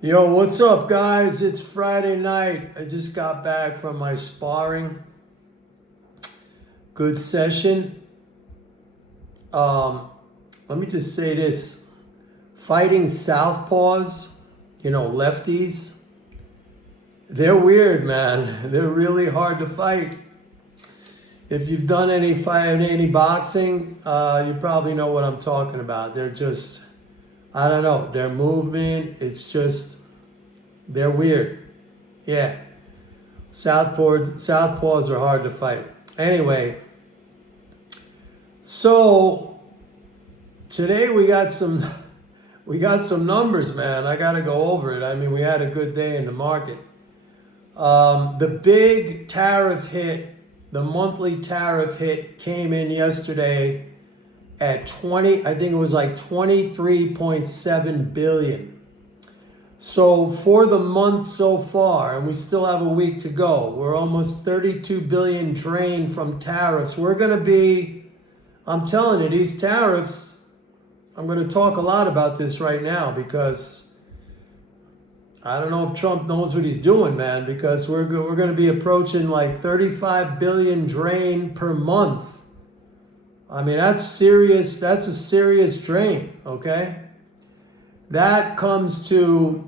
Yo, what's up, guys? It's Friday night. I just got back from my sparring. Good session. Um, Let me just say this. Fighting southpaws, lefties, they're weird, man. They're really hard to fight. If you've done any boxing, you probably know what I'm talking about. They're just, I don't know, their movement, they're weird. Yeah. Southpaws are hard to fight. Anyway, so today we got some numbers, man. I got to go over it. I mean, we had a good day in the market. The big tariff hit, the monthly tariff hit came in yesterday at I think it was like 23.7 billion. So for the month so far, and we still have a week to go, we're almost 32 billion drained from tariffs. We're going to be, I'm telling you, these tariffs, I'm going to talk a lot about this right now because I don't know if Trump knows what he's doing, man, because we're going to be approaching like 35 billion drain per month. I mean, that's serious. That's a serious drain, okay? That comes to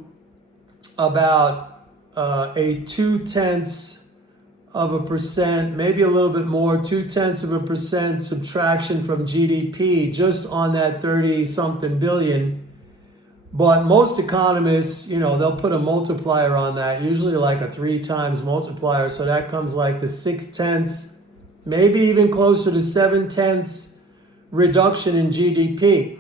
about a 0.2%, maybe a little bit more, 0.2% subtraction from GDP just on that 30-something billion. But most economists, they'll put a multiplier on that, usually like a 3 times multiplier. So that comes like to 0.6, maybe even closer to 0.7 reduction in GDP.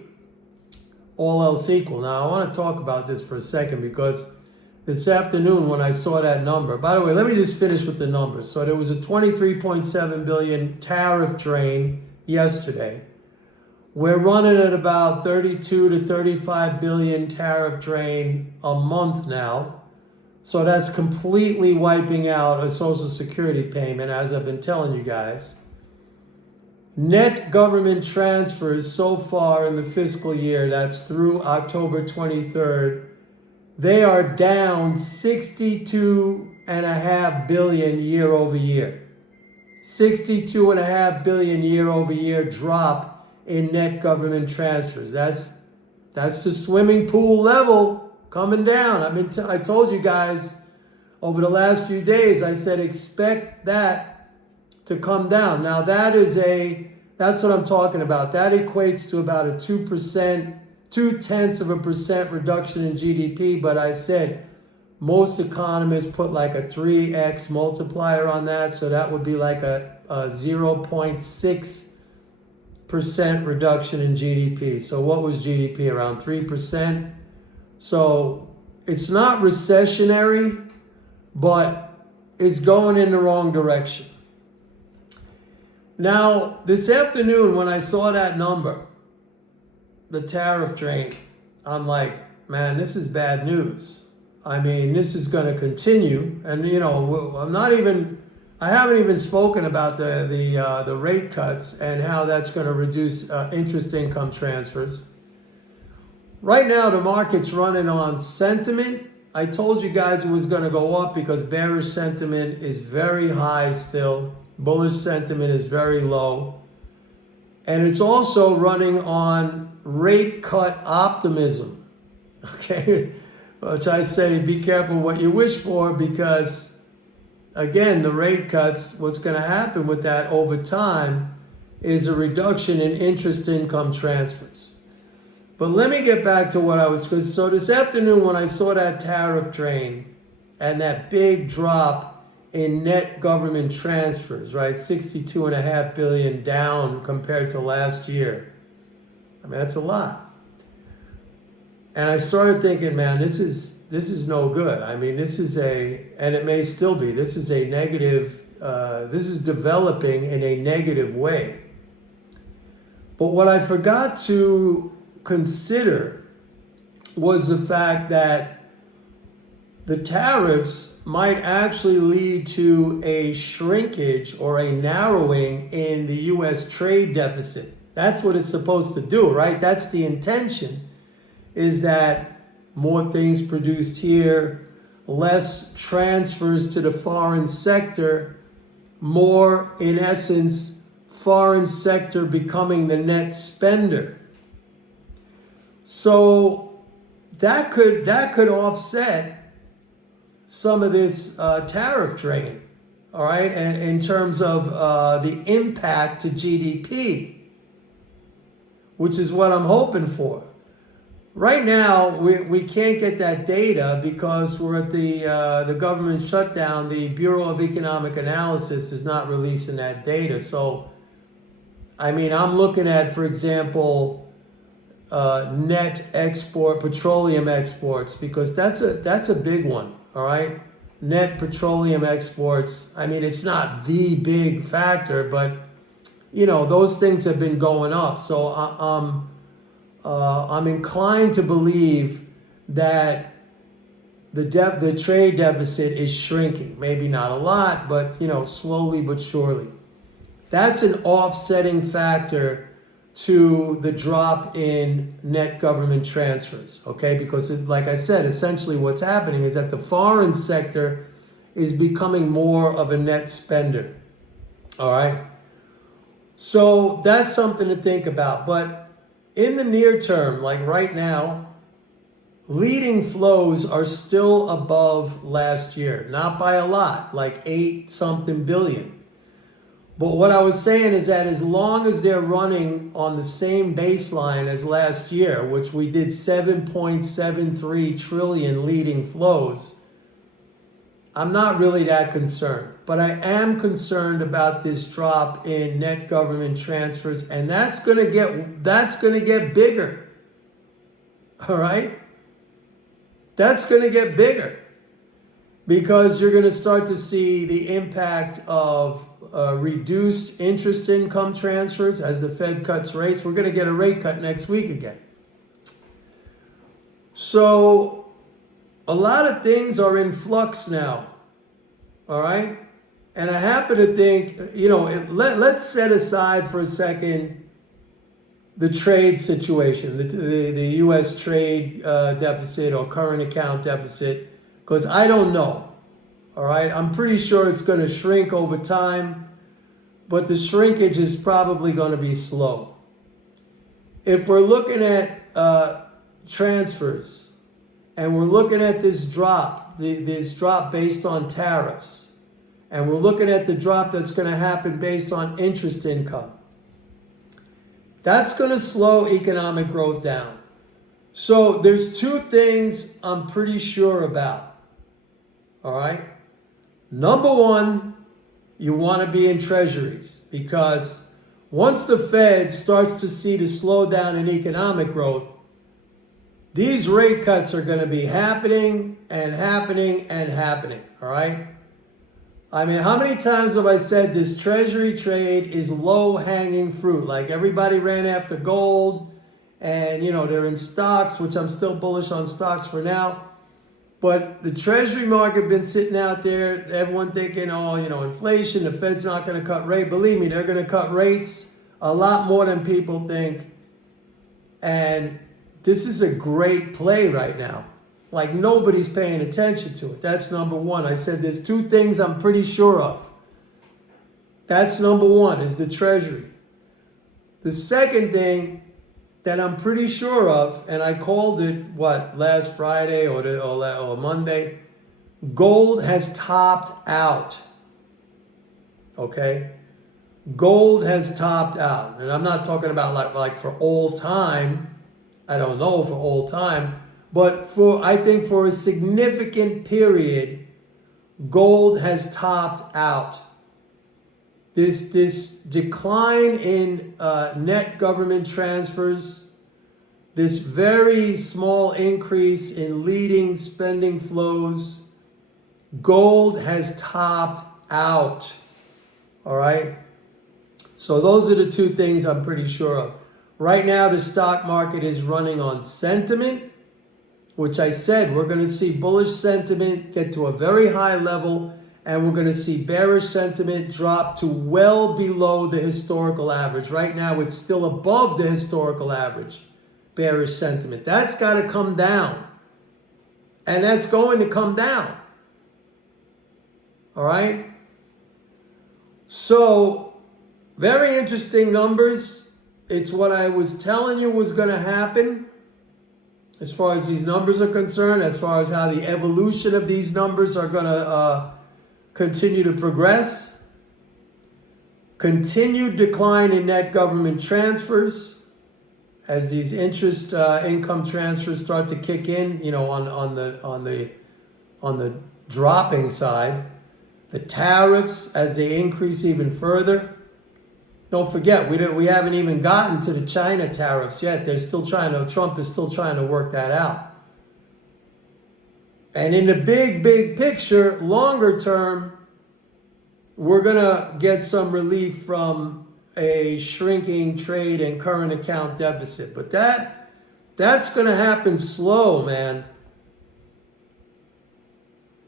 All else equal. Now, I want to talk about this for a second because this afternoon when I saw that number, by the way, let me just finish with the numbers. So there was a 23.7 billion tariff drain yesterday. We're running at about 32 to 35 billion tariff drain a month now. So that's completely wiping out a Social Security payment, as I've been telling you guys. Net government transfers so far in the fiscal year, that's through October 23rd, they are down 62.5 billion year over year. 62.5 billion year over year drop in net government transfers. That's the swimming pool level coming down. I told you guys over the last few days, I said expect that to come down. Now that's what I'm talking about. That equates to about a 0.2% reduction in GDP. But I said most economists put like a 3x multiplier on that. So that would be like a 0.6% reduction in GDP. So what was GDP? Around 3%. So it's not recessionary, but it's going in the wrong direction. Now, this afternoon when I saw that number, the tariff drain, I'm like, man, this is bad news. I mean, this is going to continue. And, I haven't even spoken about the rate cuts and how that's going to reduce interest income transfers. Right now, the market's running on sentiment. I told you guys it was going to go up because bearish sentiment is very high still. Bullish sentiment is very low. And it's also running on rate cut optimism. Okay? Which I say be careful what you wish for because, again, the rate cuts, what's going to happen with that over time is a reduction in interest income transfers. But let me get back to what I was... So this afternoon when I saw that tariff drain and that big drop in net government transfers, right? 62.5 billion down compared to last year. I mean, that's a lot. And I started thinking, man, this is no good. I mean, and it may still be, this is a negative, this is developing in a negative way. But what I forgot to consider was the fact that the tariffs might actually lead to a shrinkage or a narrowing in the U.S. trade deficit. That's what it's supposed to do, right? That's the intention, is that more things produced here, less transfers to the foreign sector, more, in essence, foreign sector becoming the net spender. So that could offset some of this tariff drain, all right, and in terms of the impact to GDP, which is what I'm hoping for. Right now, we can't get that data because we're at the government shutdown. The Bureau of Economic Analysis is not releasing that data. So, I mean, I'm looking at, for example, net export, petroleum exports, because that's a big one, all right? Net petroleum exports, I mean, it's not the big factor, but, you know, those things have been going up. So I'm inclined to believe that the trade deficit is shrinking. Maybe not a lot, but, you know, slowly but surely. That's an offsetting factor to the drop in net government transfers, okay? Because like I said, essentially what's happening is that the foreign sector is becoming more of a net spender, all right? So that's something to think about. But in the near term, like right now, leading flows are still above last year. Not by a lot, like 8-something billion. But what I was saying is that as long as they're running on the same baseline as last year, which we did 7.73 trillion leading flows, I'm not really that concerned. But I am concerned about this drop in net government transfers, and that's gonna get bigger. All right? That's gonna get bigger because you're gonna start to see the impact of reduced interest income transfers as the Fed cuts rates. We're going to get a rate cut next week again. So a lot of things are in flux now. All right? And I happen to think, you know, let's set aside for a second the trade situation, the U.S. trade deficit or current account deficit, because I don't know. All right, I'm pretty sure it's going to shrink over time, but the shrinkage is probably going to be slow. If we're looking at transfers and we're looking at this drop based on tariffs, and we're looking at the drop that's going to happen based on interest income, that's going to slow economic growth down. So there's two things I'm pretty sure about. All right? Number one, you want to be in treasuries, because once the Fed starts to see the slowdown in economic growth, these rate cuts are going to be happening and happening and happening, all right? I mean, how many times have I said this treasury trade is low-hanging fruit? Like everybody ran after gold and, you know, they're in stocks, which I'm still bullish on stocks for now. But the treasury market been sitting out there, everyone thinking, oh, you know, inflation, the Fed's not going to cut rates. Believe me, they're going to cut rates a lot more than people think. And this is a great play right now. Like nobody's paying attention to it. That's number one. I said there's two things I'm pretty sure of. That's number one, is the treasury. The second thing that I'm pretty sure of, and I called it, last Friday or Monday, gold has topped out. Okay? Gold has topped out. And I'm not talking about like for all time. I don't know for all time. But I think for a significant period, gold has topped out. This decline in net government transfers, this very small increase in leading spending flows, gold has topped out. All right? So those are the two things I'm pretty sure of. Right now, the stock market is running on sentiment, which I said we're going to see bullish sentiment get to a very high level, and we're going to see bearish sentiment drop to well below the historical average. Right now, it's still above the historical average, bearish sentiment. That's got to come down. And that's going to come down. All right? So, very interesting numbers. It's what I was telling you was going to happen as far as these numbers are concerned, as far as how the evolution of these numbers are going to continue to progress. Continued decline in net government transfers as these interest income transfers start to kick in, you know, on the dropping side. The tariffs as they increase even further. Don't forget, we haven't even gotten to the China tariffs yet. Trump is still trying to work that out. And in the big picture, longer term, we're gonna get some relief from a shrinking trade and current account deficit. But that's gonna happen slow, man.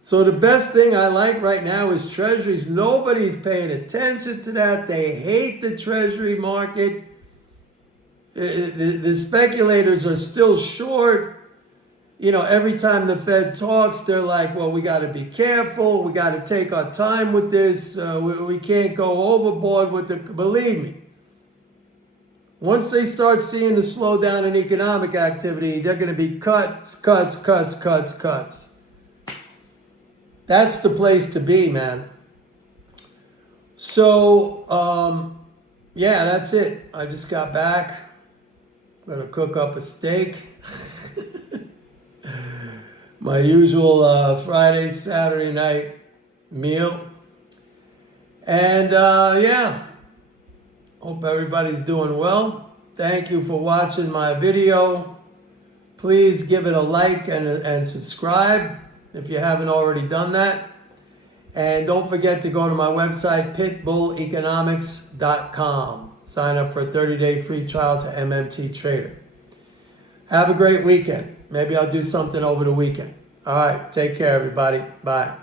So the best thing I like right now is treasuries. Nobody's paying attention to that. They hate the treasury market. The speculators are still short. You know, every time the Fed talks, they're like, well, we got to be careful. We got to take our time with this. We can't go overboard with the, believe me. Once they start seeing the slowdown in economic activity, they're going to be cuts. That's the place to be, man. So, yeah, that's it. I just got back. I'm going to cook up a steak. My usual Friday, Saturday night meal. And, yeah, hope everybody's doing well. Thank you for watching my video. Please give it a like and subscribe if you haven't already done that. And don't forget to go to my website, pitbulleconomics.com. Sign up for a 30-day free trial to MMT Trader. Have a great weekend. Maybe I'll do something over the weekend. All right, take care, everybody. Bye.